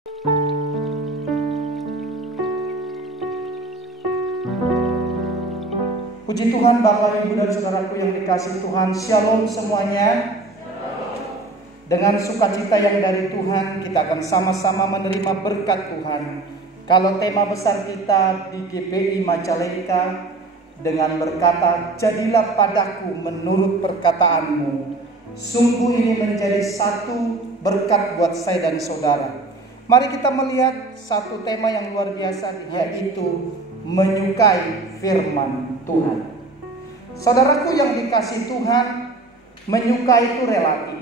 Puji Tuhan, Bapak, Ibu, dan saudaraku yang dikasihi Tuhan. Shalom semuanya. Dengan sukacita yang dari Tuhan, kita akan sama-sama menerima berkat Tuhan. Kalau tema besar kita di GPI Majalengka dengan berkata, jadilah padaku menurut perkataanmu. Sungguh ini menjadi satu berkat buat saya dan saudara. Mari kita melihat satu tema yang luar biasa, yaitu menyukai firman Tuhan. Saudaraku yang dikasihi Tuhan, menyukai itu relatif.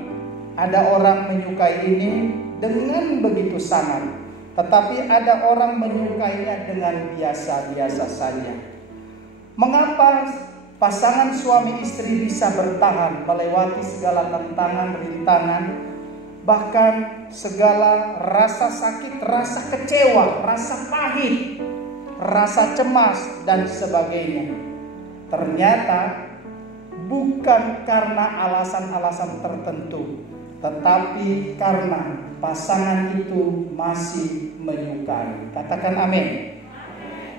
Ada orang menyukai ini dengan begitu sangat, tetapi ada orang menyukainya dengan biasa-biasa saja. Mengapa pasangan suami istri bisa bertahan melewati segala tantangan, rintangan, bahkan segala rasa sakit, rasa kecewa, rasa pahit, rasa cemas, dan sebagainya? Ternyata bukan karena alasan-alasan tertentu, tetapi karena pasangan itu masih menyukai. Katakan amin.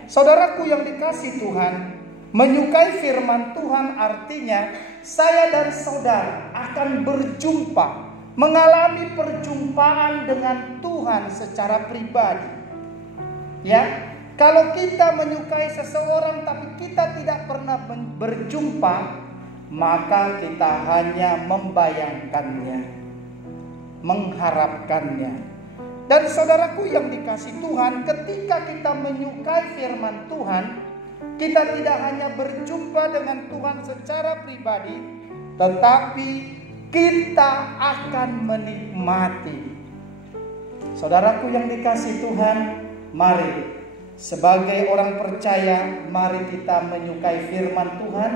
Saudaraku yang dikasihi Tuhan, menyukai firman Tuhan artinya saya dan saudara akan berjumpa, mengalami perjumpaan dengan Tuhan secara pribadi. Ya, kalau kita menyukai seseorang tapi kita tidak pernah berjumpa, maka kita hanya membayangkannya, mengharapkannya. Dan saudaraku yang dikasihi Tuhan, ketika kita menyukai firman Tuhan, kita tidak hanya berjumpa dengan Tuhan secara pribadi, tetapi kita akan menikmati. Saudaraku yang dikasihi Tuhan, mari sebagai orang percaya, mari kita menyukai firman Tuhan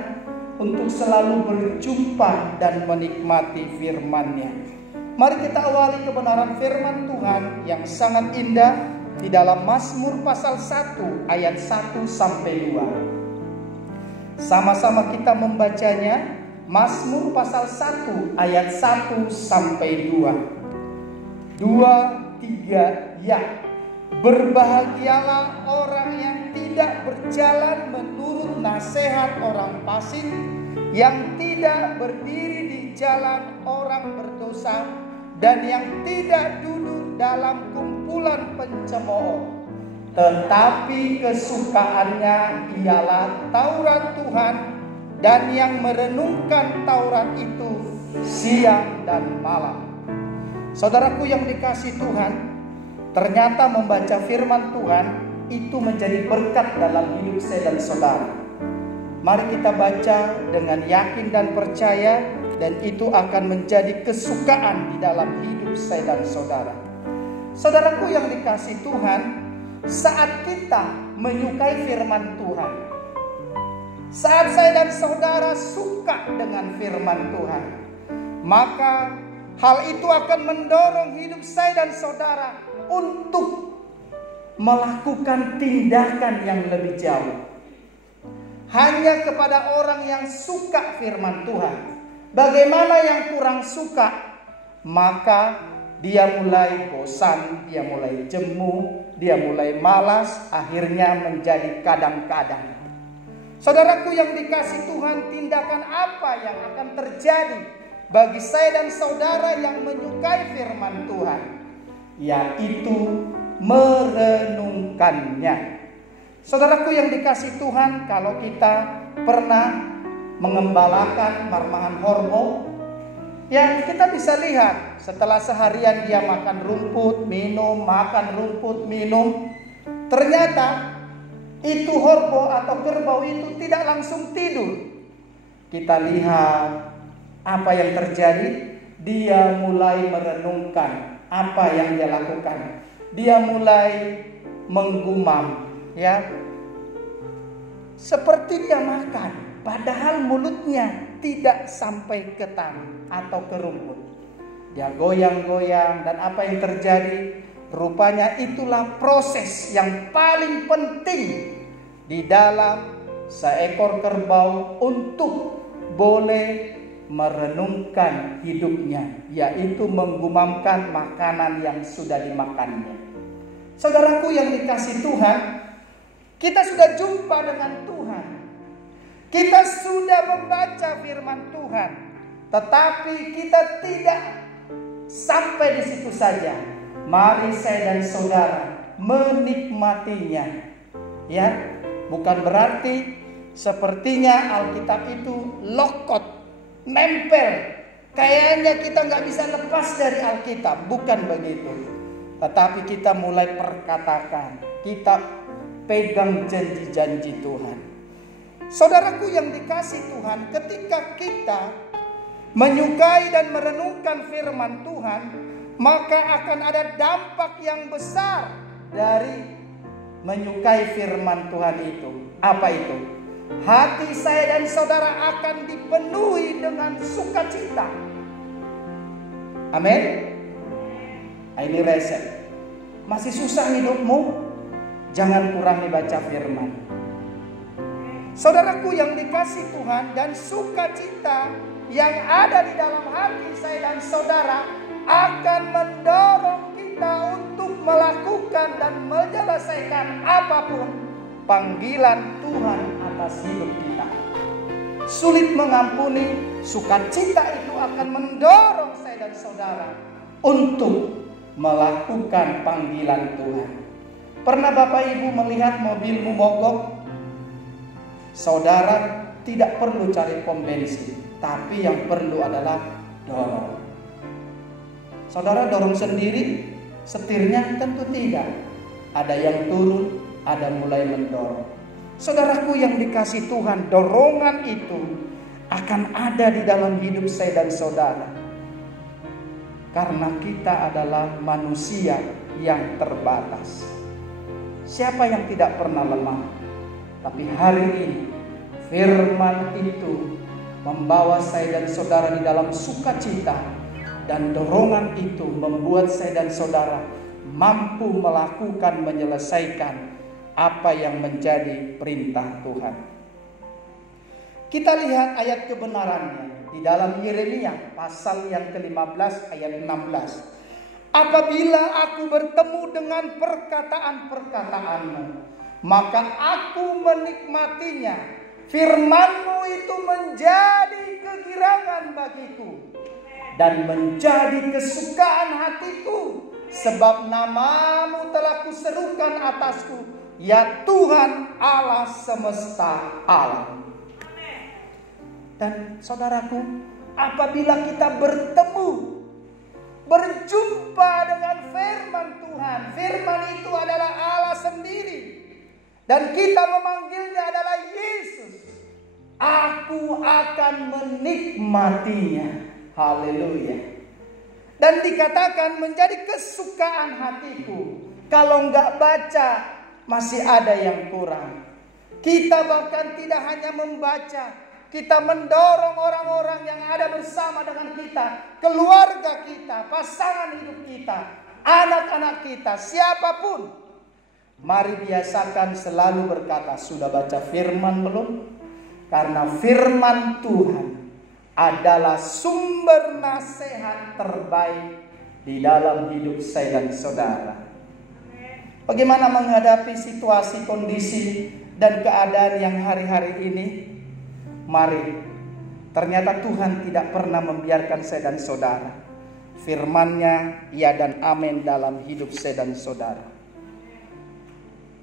untuk selalu berjumpa dan menikmati firman-Nya. Mari kita awali kebenaran firman Tuhan yang sangat indah di dalam Mazmur pasal 1 ayat 1 sampai 2. Sama-sama kita membacanya. Mazmur pasal 1 ayat 1 sampai 2. 2, 3, ya. Berbahagialah orang yang tidak berjalan menurut nasihat orang fasik, yang tidak berdiri di jalan orang berdosa, dan yang tidak duduk dalam kumpulan pencemooh. Tetapi kesukaannya ialah Taurat Tuhan, dan yang merenungkan Taurat itu siang dan malam. Saudaraku yang dikasihi Tuhan, ternyata membaca firman Tuhan itu menjadi berkat dalam hidup saya dan saudara. Mari kita baca dengan yakin dan percaya, dan itu akan menjadi kesukaan di dalam hidup saya dan saudara. Saudaraku yang dikasihi Tuhan, saat kita menyukai firman Tuhan, saat saya dan saudara suka dengan firman Tuhan, maka hal itu akan mendorong hidup saya dan saudara untuk melakukan tindakan yang lebih jauh. Hanya kepada orang yang suka firman Tuhan. Bagaimana yang kurang suka, maka dia mulai bosan, dia mulai jemu, dia mulai malas, akhirnya menjadi kadang-kadang. Saudaraku yang dikasihi Tuhan, tindakan apa yang akan terjadi bagi saya dan saudara yang menyukai firman Tuhan? Yaitu merenungkannya. Saudaraku yang dikasihi Tuhan, kalau kita pernah mengembalakan marmahan hormo, ya kita bisa lihat setelah seharian dia makan rumput, minum, makan rumput, minum, ternyata itu hormo atau kerbau itu tidak langsung tidur. Kita lihat apa yang terjadi, dia mulai merenungkan apa yang dia lakukan. Dia mulai menggumam, ya. Seperti dia makan, padahal mulutnya tidak sampai ke tanah atau ke rumput. Dia goyang-goyang, dan apa yang terjadi? Rupanya itulah proses yang paling penting di dalam seekor kerbau untuk boleh merenungkan hidupnya, yaitu menggumamkan makanan yang sudah dimakannya. Saudaraku yang dikasihi Tuhan, kita sudah jumpa dengan Tuhan. Kita sudah membaca firman Tuhan. Tetapi kita tidak sampai di situ saja. Mari saya dan saudara menikmatinya. Ya, bukan berarti sepertinya Alkitab itu lokot, nempel. Kayaknya kita nggak bisa lepas dari Alkitab. Bukan begitu. Tetapi kita mulai perkatakan. Kita pegang janji-janji Tuhan. Saudaraku yang dikasihi Tuhan, ketika kita menyukai dan merenungkan firman Tuhan, maka akan ada dampak yang besar dari menyukai firman Tuhan itu. Apa itu? Hati saya dan saudara akan dipenuhi dengan sukacita. Amin. Ini resep. Masih susah hidupmu? Jangan kurangi baca firman. Saudaraku yang dikasihi Tuhan, dan sukacita yang ada di dalam hati saya dan saudara akan mendorong kita untuk melakukan dan menyelesaikan apapun panggilan Tuhan atas hidup kita. Sulit mengampuni, sukacita itu akan mendorong saya dan saudara untuk melakukan panggilan Tuhan. Pernah Bapak Ibu melihat mobilmu mogok? Saudara tidak perlu cari pom bensin, tapi yang perlu adalah dorong. Saudara dorong sendiri, setirnya tentu tidak. Ada yang turun, ada mulai mendorong. Saudaraku yang dikasihi Tuhan, dorongan itu akan ada di dalam hidup saya dan saudara. Karena kita adalah manusia yang terbatas. Siapa yang tidak pernah lemah? Tapi hari ini firman itu membawa saya dan saudara di dalam sukacita. Dan dorongan itu membuat saya dan saudara mampu melakukan, menyelesaikan apa yang menjadi perintah Tuhan. Kita lihat ayat kebenarannya di dalam Yeremia pasal yang ke-15 ayat 16. Apabila aku bertemu dengan perkataan-perkataanmu, maka aku menikmatinya. Firman-Mu itu menjadi kegirangan bagiku dan menjadi kesukaan hatiku, sebab nama-Mu telah kuserukan atasku, ya Tuhan Allah semesta alam. Dan saudaraku, apabila kita berjumpa dengan firman Tuhan, firman itu adalah Allah sendiri, dan kita memanggilnya adalah Yesus, aku akan menikmatinya. Haleluya. Dan dikatakan menjadi kesukaan hatiku. Kalau enggak baca, masih ada yang kurang. Kita bahkan tidak hanya membaca, kita mendorong orang-orang yang ada bersama dengan kita, keluarga kita, pasangan hidup kita, anak-anak kita, siapapun. Mari biasakan selalu berkata, sudah baca firman belum? Karena firman Tuhan adalah sumber nasihat terbaik di dalam hidup saya dan saudara. Bagaimana menghadapi situasi, kondisi, dan keadaan yang hari-hari ini? Mari, ternyata Tuhan tidak pernah membiarkan saya dan saudara. Firman-Nya ya dan amin dalam hidup saya dan saudara.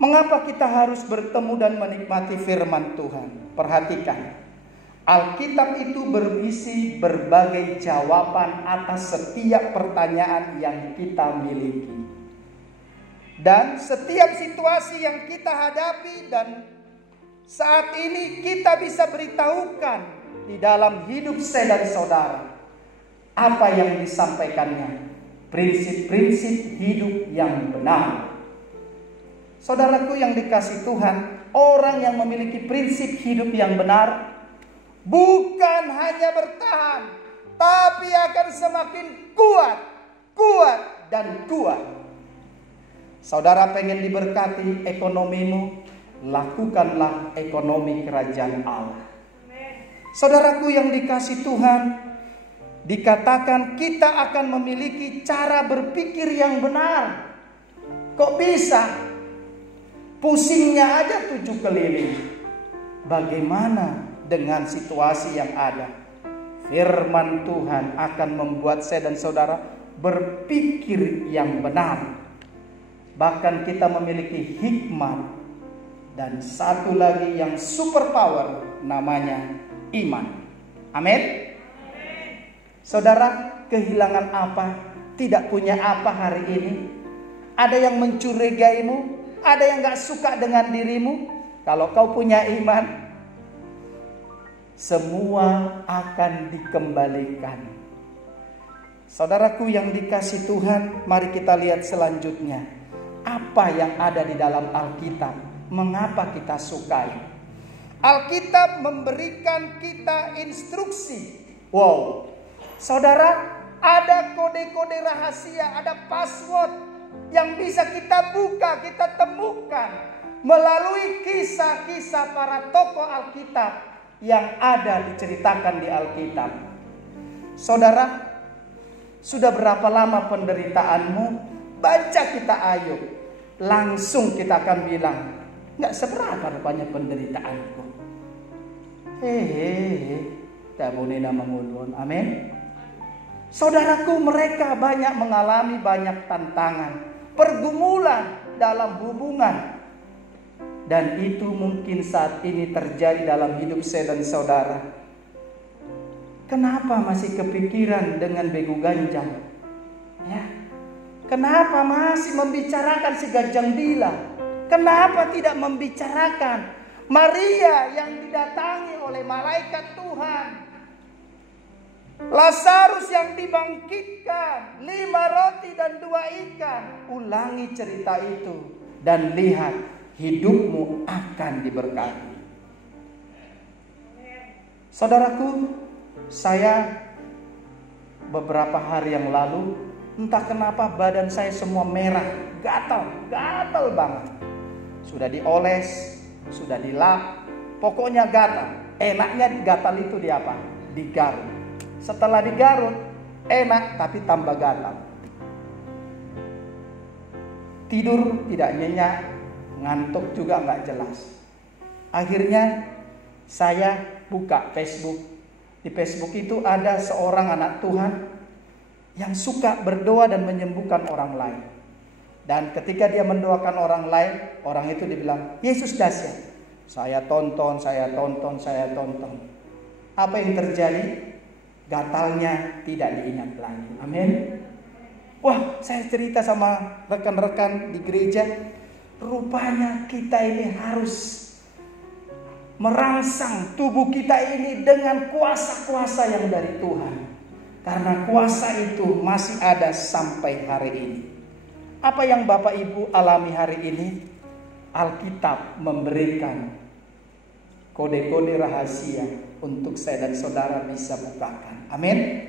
Mengapa kita harus bertemu dan menikmati firman Tuhan? Perhatikan, Alkitab itu berisi berbagai jawaban atas setiap pertanyaan yang kita miliki. Dan setiap situasi yang kita hadapi dan saat ini kita bisa beritahukan di dalam hidup saya dan saudara. Apa yang disampaikannya? Prinsip-prinsip hidup yang benar. Saudaraku yang dikasihi Tuhan, orang yang memiliki prinsip hidup yang benar bukan hanya bertahan, tapi akan semakin kuat, dan kuat. Saudara pengen diberkati ekonomimu, lakukanlah ekonomi kerajaan Allah. Saudaraku yang dikasihi Tuhan, dikatakan kita akan memiliki cara berpikir yang benar. Kok bisa? Pusingnya aja 7 keliling. Bagaimana dengan situasi yang ada? Firman Tuhan akan membuat saya dan saudara berpikir yang benar. Bahkan kita memiliki hikmat. Dan satu lagi yang super power, namanya iman. Amin. Saudara, kehilangan apa? Tidak punya apa hari ini? Ada yang mencurigaimu? Ada yang gak suka dengan dirimu? Kalau kau punya iman, semua akan dikembalikan. Saudaraku yang dikasih Tuhan, mari kita lihat selanjutnya. Apa yang ada di dalam Alkitab? Mengapa kita sukai? Alkitab memberikan kita instruksi. Wow, saudara, ada kode-kode rahasia, ada password yang bisa kita buka, kita temukan melalui kisah-kisah para tokoh Alkitab yang ada diceritakan di Alkitab. Saudara, sudah berapa lama penderitaanmu? Baca kita Ayub. Langsung kita akan bilang, gak seberapa rupanya penderitaanku. Tak boleh nama ngulun. Amin. Saudaraku, mereka banyak mengalami banyak tantangan, pergumulan dalam hubungan. Dan itu mungkin saat ini terjadi dalam hidup saya dan saudara. Kenapa masih kepikiran dengan begu ganjang? Ya. Kenapa masih membicarakan si Ganjang Dila? Kenapa tidak membicarakan Maria yang didatangi oleh malaikat Tuhan? Lazarus yang dibangkitkan, 5 roti dan 2 ikan. Ulangi cerita itu dan lihat, hidupmu akan diberkati. Saudaraku, saya beberapa hari yang lalu, entah kenapa badan saya semua merah, gatal banget. Sudah dioles, sudah dilap, pokoknya gatal. Enaknya gatal itu di apa? Digarut. Setelah digarut, enak tapi tambah gatal. Tidur tidak nyenyak, ngantuk juga nggak jelas. Akhirnya saya buka Facebook. Di Facebook itu ada seorang anak Tuhan yang suka berdoa dan menyembuhkan orang lain. Dan ketika dia mendoakan orang lain, orang itu dibilang, Yesus dahsyat. Saya tonton. Apa yang terjadi? Gatalnya tidak diingat lagi. Amin. Wah, saya cerita sama rekan-rekan di gereja. Rupanya kita ini harus merangsang tubuh kita ini dengan kuasa-kuasa yang dari Tuhan. Karena kuasa itu masih ada sampai hari ini. Apa yang Bapak Ibu alami hari ini? Alkitab memberikan kode-kode rahasia untuk saya dan saudara bisa bukakan. Amin.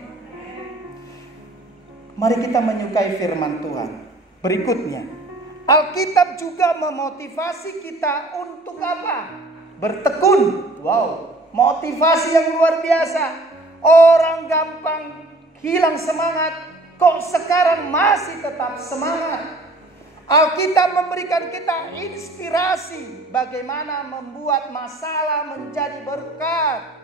Mari kita menyukai firman Tuhan. Berikutnya, Alkitab juga memotivasi kita untuk apa? Bertekun. Wow, motivasi yang luar biasa. Orang gampang hilang semangat, kok sekarang masih tetap semangat. Alkitab memberikan kita inspirasi bagaimana membuat masalah menjadi berkat.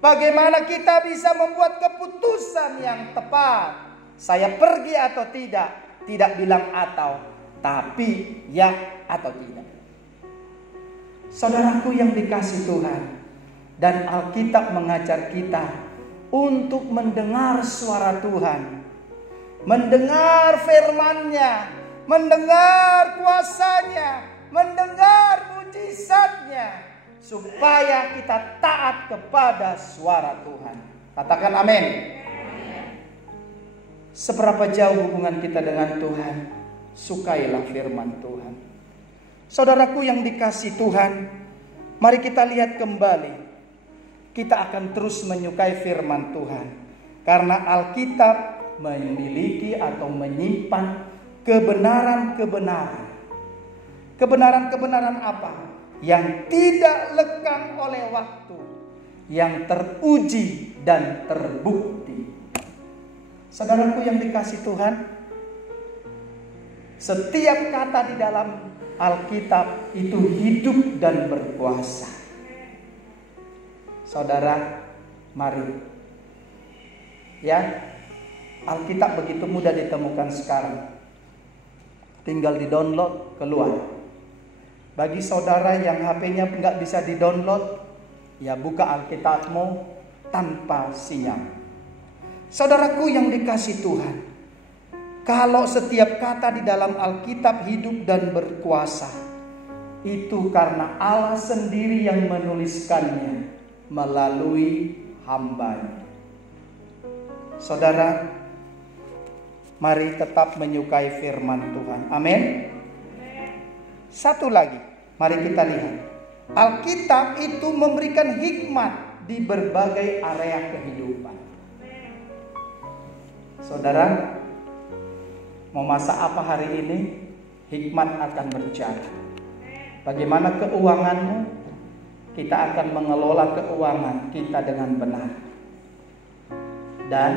Bagaimana kita bisa membuat keputusan yang tepat. Saya pergi atau tidak, tidak bilang atau, tapi ya atau tidak. Saudaraku yang dikasih Tuhan, dan Alkitab mengajar kita untuk mendengar suara Tuhan, mendengar firman-Nya, mendengar kuasanya, mendengar mujizatnya, supaya kita taat kepada suara Tuhan. Katakan amin. Seberapa jauh hubungan kita dengan Tuhan? Sukailah firman Tuhan. Saudaraku yang dikasih Tuhan, mari kita lihat kembali. Kita akan terus menyukai firman Tuhan, karena Alkitab memiliki atau menyimpan kebenaran-kebenaran. Kebenaran-kebenaran apa? Yang tidak lekang oleh waktu, yang teruji dan terbukti. Saudaraku yang dikasih Tuhan, Setiap kata di dalam Alkitab itu hidup dan berkuasa. Saudara, mari. Ya, Alkitab begitu mudah ditemukan sekarang. Tinggal di-download, keluar. Bagi saudara yang HP-nya nggak bisa di-download, ya buka Alkitabmu tanpa sinyal. Saudaraku yang dikasih Tuhan, kalau setiap kata di dalam Alkitab hidup dan berkuasa, itu karena Allah sendiri yang menuliskannya melalui hamba-Nya. Saudara, mari tetap menyukai firman Tuhan. Amin. Satu lagi, mari kita lihat. Alkitab itu memberikan hikmat di berbagai area kehidupan. Saudara, mau masak apa hari ini? Hikmat akan berjalan. Bagaimana keuanganmu? Kita akan mengelola keuangan kita dengan benar. Dan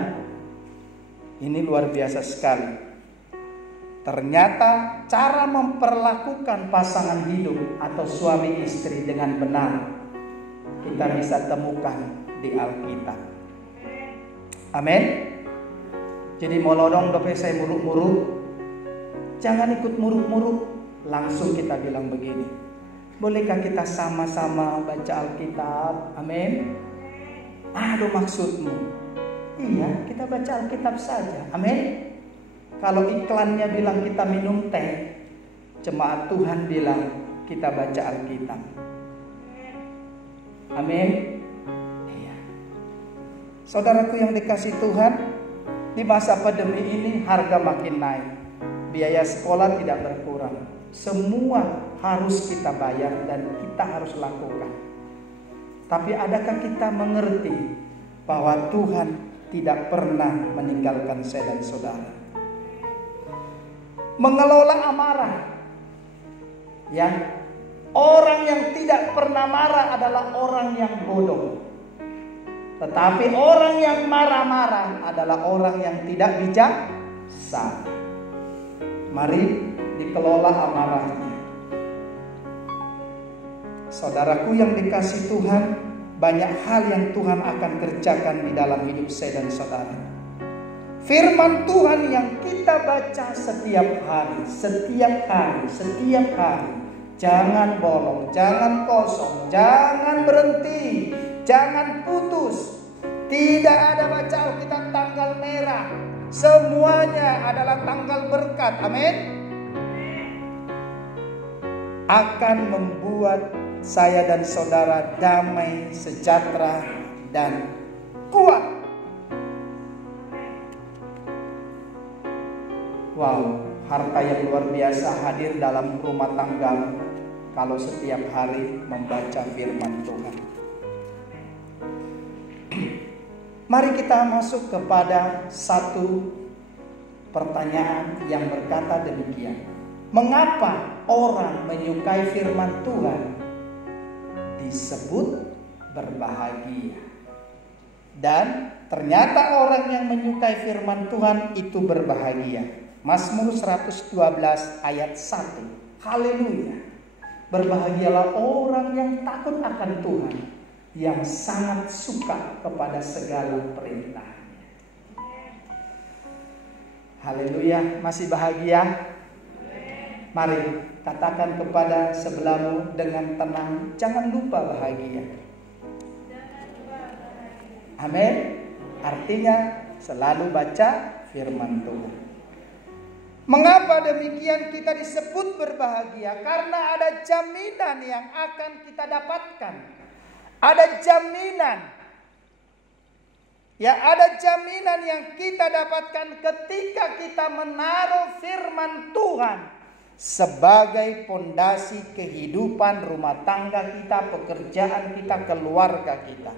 ini luar biasa sekali. Ternyata cara memperlakukan pasangan hidup atau suami istri dengan benar kita bisa temukan di Alkitab. Amin. Jadi molodong dope saya muruk-muruk, jangan ikut muruk-muruk. Langsung kita bilang begini, bolehkah kita sama-sama baca Alkitab? Amin. Aduh, maksudmu? Iya, kita baca Alkitab saja. Amin. Kalau iklannya bilang kita minum teh, jemaat Tuhan bilang kita baca Alkitab. Amin. Iya. Saudaraku yang dikasih Tuhan, di masa pandemi ini harga makin naik. Biaya sekolah tidak berkurang. Semua harus kita bayar dan kita harus lakukan. Tapi adakah kita mengerti bahwa Tuhan tidak pernah meninggalkan saya dan saudara? Mengelola amarah. Ya, orang yang tidak pernah marah adalah orang yang bodoh. Tetapi orang yang marah-marah adalah orang yang tidak bijaksana. Mari dikelola amarahnya. Saudaraku yang dikasih Tuhan, banyak hal yang Tuhan akan kerjakan di dalam hidup saya dan saudara. Firman Tuhan yang kita baca setiap hari. Jangan bolong, jangan kosong, jangan berhenti, jangan putus. Tidak ada baca Alkitab tanggal merah. Semuanya adalah tanggal berkat. Amin. Akan membuat saya dan saudara damai, sejahtera, dan kuat. Wow, harta yang luar biasa hadir dalam rumah tangga kalau setiap hari membaca firman Tuhan. Mari kita masuk kepada satu pertanyaan yang berkata demikian. Mengapa orang menyukai firman Tuhan disebut berbahagia? Dan ternyata orang yang menyukai firman Tuhan itu berbahagia. Mazmur 112 ayat 1. Haleluya. Berbahagialah orang yang takut akan Tuhan, yang sangat suka kepada segala perintahnya. Haleluya. Masih bahagia? Mari katakan kepada sebelahmu dengan tenang, jangan lupa bahagia. Amin. Artinya selalu baca firman Tuhan. Mengapa demikian kita disebut berbahagia? Karena ada jaminan yang akan kita dapatkan. Ada jaminan. Ya, ada jaminan yang kita dapatkan ketika kita menaruh firman Tuhan sebagai pondasi kehidupan rumah tangga kita, pekerjaan kita, keluarga kita.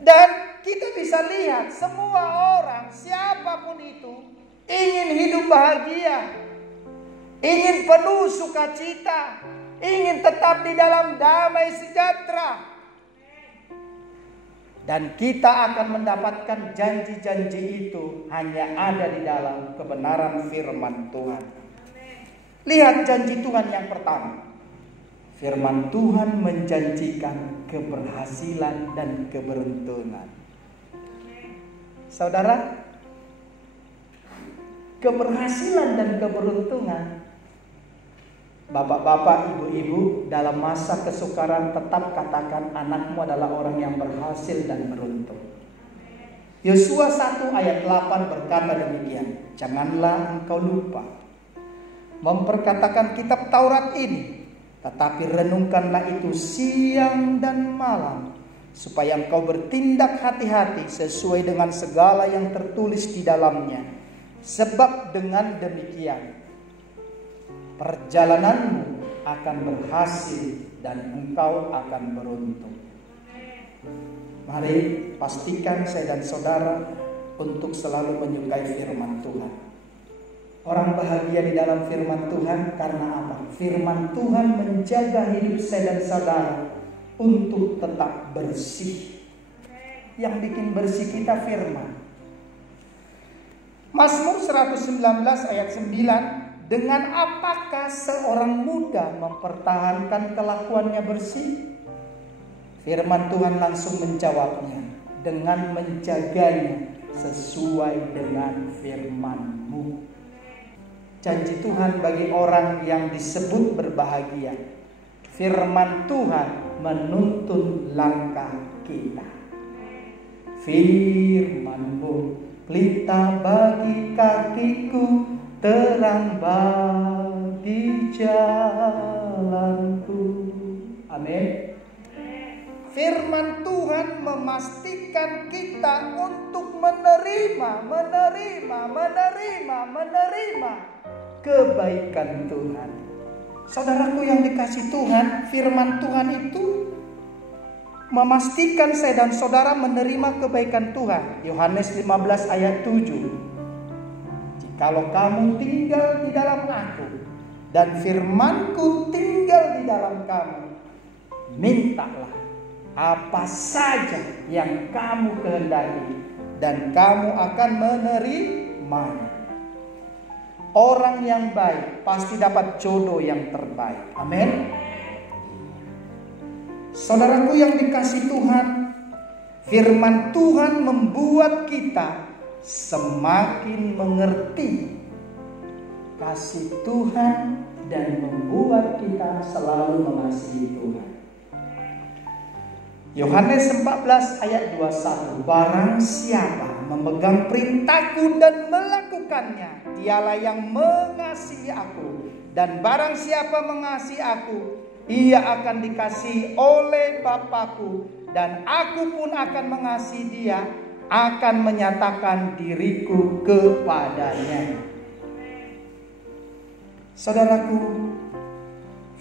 Dan kita bisa lihat semua orang, siapapun itu, ingin hidup bahagia, ingin penuh sukacita, ingin tetap di dalam damai sejahtera. Dan kita akan mendapatkan janji-janji itu hanya ada di dalam kebenaran firman Tuhan. Lihat janji Tuhan yang pertama. Firman Tuhan menjanjikan keberhasilan dan keberuntungan. Saudara, keberhasilan dan keberuntungan. Bapak-bapak, ibu-ibu, dalam masa kesukaran tetap katakan anakmu adalah orang yang berhasil dan beruntung. Yosua 1 ayat 8 berkata demikian. Janganlah engkau lupa memperkatakan kitab Taurat ini, tetapi renungkanlah itu siang dan malam, supaya engkau bertindak hati-hati sesuai dengan segala yang tertulis di dalamnya. Sebab dengan demikian perjalananmu akan berhasil dan engkau akan beruntung. Mari pastikan saya dan saudara untuk selalu menyukai firman Tuhan. Orang bahagia di dalam firman Tuhan karena apa? Firman Tuhan menjaga hidup saya dan saudara untuk tetap bersih. Yang bikin bersih kita firman. Mazmur 119 ayat 9. Dengan apakah seorang muda mempertahankan kelakuannya bersih? Firman Tuhan langsung menjawabnya. Dengan menjaganya sesuai dengan firman-Mu. Janji Tuhan bagi orang yang disebut berbahagia. Firman Tuhan menuntun langkah kita. Firman-Mu pelita bagi kakiku, terang bagi jalanku. Amin. Firman Tuhan memastikan kita untuk menerima kebaikan Tuhan. Saudaraku yang dikasih Tuhan, firman Tuhan itu memastikan saya dan saudara menerima kebaikan Tuhan. Yohanes 15 ayat 7. Kalau kamu tinggal di dalam aku dan firman-Ku tinggal di dalam kamu, mintalah apa saja yang kamu kehendaki dan kamu akan menerimanya. Orang yang baik pasti dapat jodoh yang terbaik. Amin. Saudaraku yang dikasih Tuhan, firman Tuhan membuat kita semakin mengerti kasih Tuhan dan membuat kita selalu mengasihi Tuhan. Yohanes 14 ayat 21. Barang siapa memegang perintahku dan melakukannya, dialah yang mengasihi aku. Dan barang siapa mengasihi aku, ia akan dikasihi oleh Bapa-Ku, dan aku pun akan mengasihi dia, akan menyatakan diriku kepadanya. Saudaraku,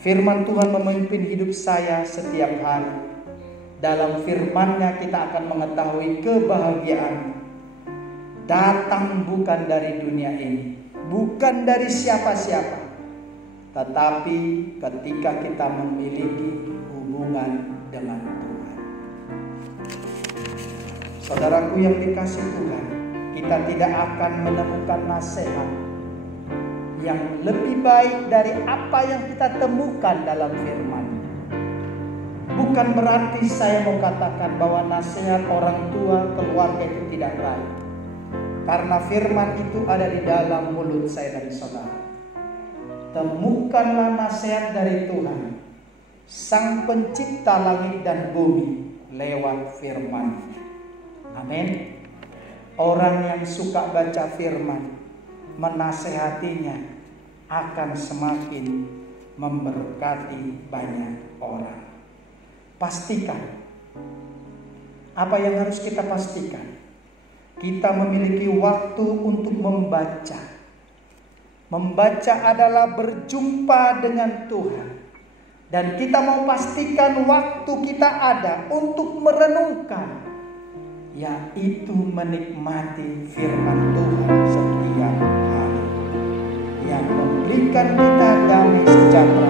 firman Tuhan memimpin hidup saya setiap hari. Dalam firman-Nya kita akan mengetahui kebahagiaan datang bukan dari dunia ini, bukan dari siapa-siapa, tetapi ketika kita memiliki hubungan dengan Tuhan. Saudaraku yang dikasih Tuhan, kita tidak akan menemukan nasihat yang lebih baik dari apa yang kita temukan dalam firman. Bukan berarti saya mau katakan bahwa nasihat orang tua keluarga itu tidak baik, karena firman itu ada di dalam mulut saya dan saudara. Temukanlah nasihat dari Tuhan, Sang Pencipta langit dan bumi, lewat firman. Amin. Orang yang suka baca firman, menasehatinya, akan semakin memberkati banyak orang. Pastikan. Apa yang harus kita pastikan? Kita memiliki waktu untuk membaca. Membaca adalah berjumpa dengan Tuhan. Dan kita mau pastikan waktu kita ada untuk merenungkan, yaitu menikmati firman Tuhan setiap hari, yang memberikan kita damai sejahtera